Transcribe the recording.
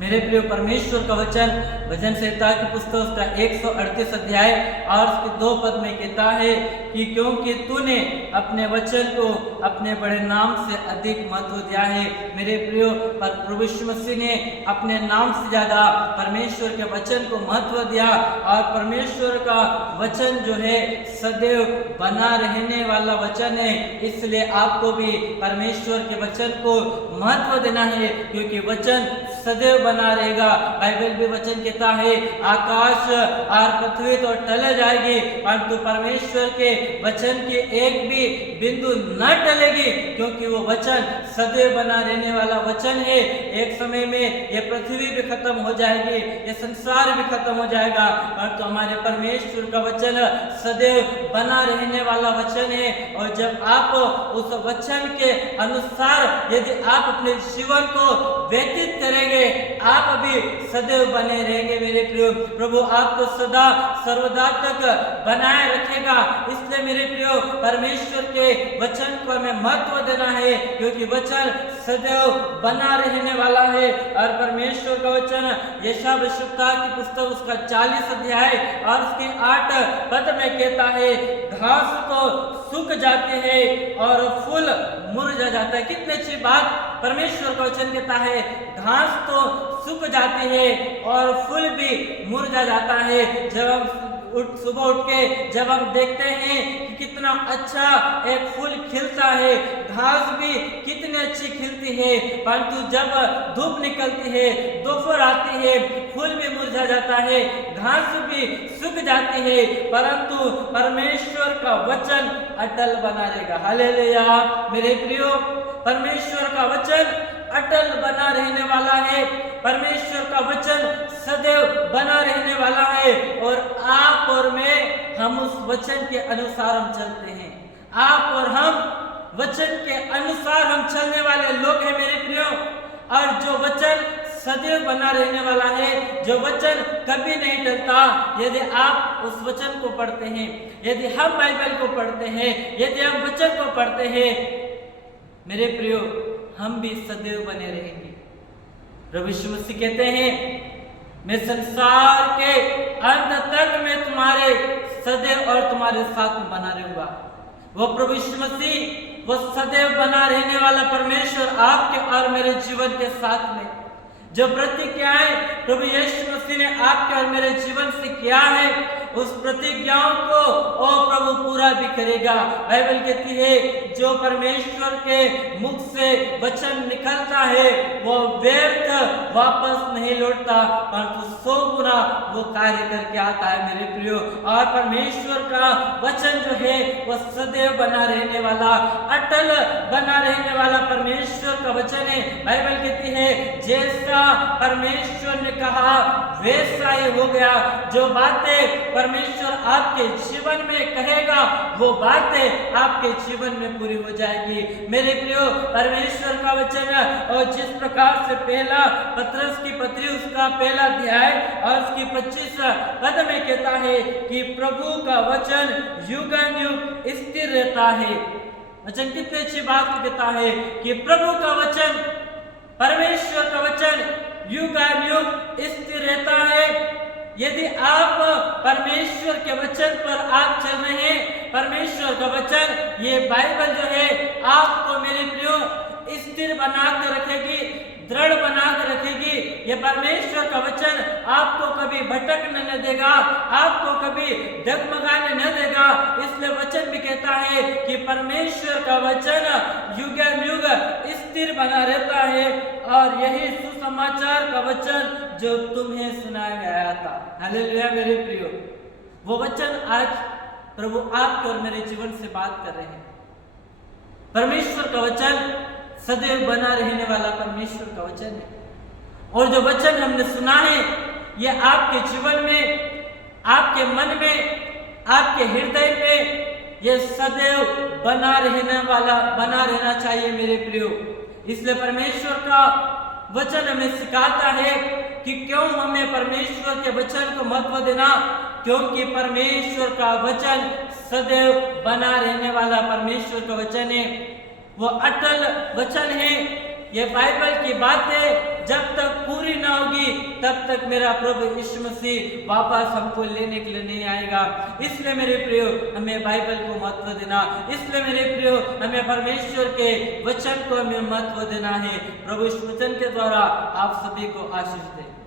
मेरे प्रिय परमेश्वर का वचन भजन संहिता की पुस्तक उसका 138 अध्याय और उसके 2 पद में कहता है कि क्योंकि तूने अपने वचन को अपने बड़े नाम से अधिक महत्व दिया है। मेरे प्रियो पर प्रभु यीशु मसीह ने अपने नाम से ज्यादा परमेश्वर के वचन को महत्व दिया और परमेश्वर का वचन जो है सदैव बना रहने वाला वचन है। इसलिए आपको भी परमेश्वर के वचन को महत्व देना है क्योंकि वचन सदैव बना रहेगा। बाइबल भी वचन कहता है आकाश और पृथ्वी तो टल जाएगी परंतु परमेश्वर के वचन की एक भी बिंदु न टलेगी क्योंकि वो वचन सदैव बना रहने वाला वचन है। एक समय में ये पृथ्वी भी खत्म हो जाएगी, ये संसार भी खत्म हो जाएगा परंतु हमारे परमेश्वर का वचन सदैव बना रहने वाला वचन है। और जब आप उस वचन के अनुसार यदि आप अपने जीवन को व्यतीत करेंगे आप अभी सदैव बने रहेंगे। मेरे प्रियो प्रभु आपको सदा सर्वदा तक बनाए रखेगा। इसलिए मेरे प्रियो परमेश्वर के वचन को हमें महत्व देना है क्योंकि वचन सदैव बना रहने वाला है। और परमेश्वर का वचन यशायाह भविष्यवक्ता की पुस्तक उसका 40 अध्याय और उसके 8 पद में कहता है घास तो सूख जाते हैं और फूल मुरझा जाता है। कितनी अच्छी बात परमेश्वर का वचन कहता है घास तो सूख जाती है और फूल भी मुरझा जाता है। जब हम सुबह उठ के जब हम देखते हैं कि कितना अच्छा एक फूल खिलता है, घास भी कितनी अच्छी खिलती है परंतु जब धूप निकलती है, दोपहर आती है, फूल भी मुरझा जाता है, घास भी सूख जाती है परंतु परमेश्वर का वचन अटल बना रहेगा। हालेलुया मेरे प्रियो परमेश्वर का वचन अटल बना रहने वाला है। परमेश्वर का वचन सदैव बना रहने वाला है और आप और मैं हम उस वचन के अनुसार हम चलते हैं। आप और हम वचन के अनुसार हम चलने वाले लोग हैं मेरे प्रियो। और जो वचन सदैव बना रहने वाला है, जो वचन कभी नहीं टलता, यदि आप उस वचन को पढ़ते हैं, यदि हम बाइबल को पढ़ते हैं, यदि हम वचन को पढ़ते हैं मेरे प्रियो हम भी सदैव बने रहेंगे। प्रभु यीशु मसीह कहते हैं मैं संसार के अंत तक मैं तुम्हारे सदैव और तुम्हारे साथ में बना रहूंगा। वो प्रभु यीशु मसीह वो सदैव बना रहने वाला परमेश्वर आपके और मेरे जीवन के साथ में जो प्रतिज्ञाएं प्रभु यीशु मसीह ने आपके और मेरे जीवन से किया है उस प्रतिज्ञाओं को ओ प्रभु पूरा भी करेगा। बाइबल कहती है जो परमेश्वर के मुख से वचन निकलता है वो व्यर्थ वापस नहीं लौटता परंतु 100 गुना वो कार्य करके आता है मेरे प्रियो। और परमेश्वर का वचन जो है वो सदैव बना रहने वाला, अटल बना रहने वाला परमेश्वर का वचन है। बाइबल कहती है जैसा परमेश्वर ने कहा वैसा ही हो गया। जो बातें परमेश्वर आपके जीवन में कहेगा वो बातें आपके जीवन में पूरी हो जाएगी मेरे प्रियो। परमेश्वर का वचन और जिस प्रकार से पहला पत्रस की पत्री उसका पहला अध्याय और उसकी 25 पद में कहता है कि प्रभु का वचन युगानुयुग स्थिर रहता है। वचन कितनी अच्छी बात कहता है कि प्रभु का वचन परमेश्वर का वचन युगानुयुग स्थिर रहता है। यदि आप परमेश्वर के वचन पर आप चल रहे हैं, परमेश्वर का वचन ये बाइबल जो है आपको मेरे प्रियो स्थिर बना कर रखेगी, दृढ़ बना कर रखेगी। ये परमेश्वर का वचन आपको कभी भटकने न देगा, आपको कभी डगमगाने न देगा। इसलिए वचन भी कहता है कि परमेश्वर का वचन युगानुयुग स्थिर बना रहता है और यही सुसमाचार का वचन जो तुम्हें सुनाया गया था। हालेलुया मेरे प्रियो वो वचन आज प्रभु आपके और मेरे जीवन से बात कर रहे हैं। परमेश्वर का वचन सदैव बना रहने वाला परमेश्वर का वचन है और जो वचन हमने सुना है ये आपके जीवन में, आपके मन में, आपके हृदय में ये सदैव बना रहना चाहिए मेरे प्रियो। इसलिए परमेश्वर का वचन हमें सिखाता है कि क्यों हमें परमेश्वर के वचन को महत्व देना, क्योंकि परमेश्वर का वचन सदैव बना रहने वाला परमेश्वर का वचन है। वो अटल वचन है। ये बाइबल की बातें जब तक पूरी ना होगी तब तक मेरा प्रभु यीशु मसीह वापस हमको लेने के लिए नहीं आएगा। इसलिए मेरे प्रियो हमें बाइबल को महत्व देना, इसलिए मेरे प्रियो हमें परमेश्वर के वचन को हमें महत्व देना है। प्रभु इस वचन के द्वारा आप सभी को आशीष दे।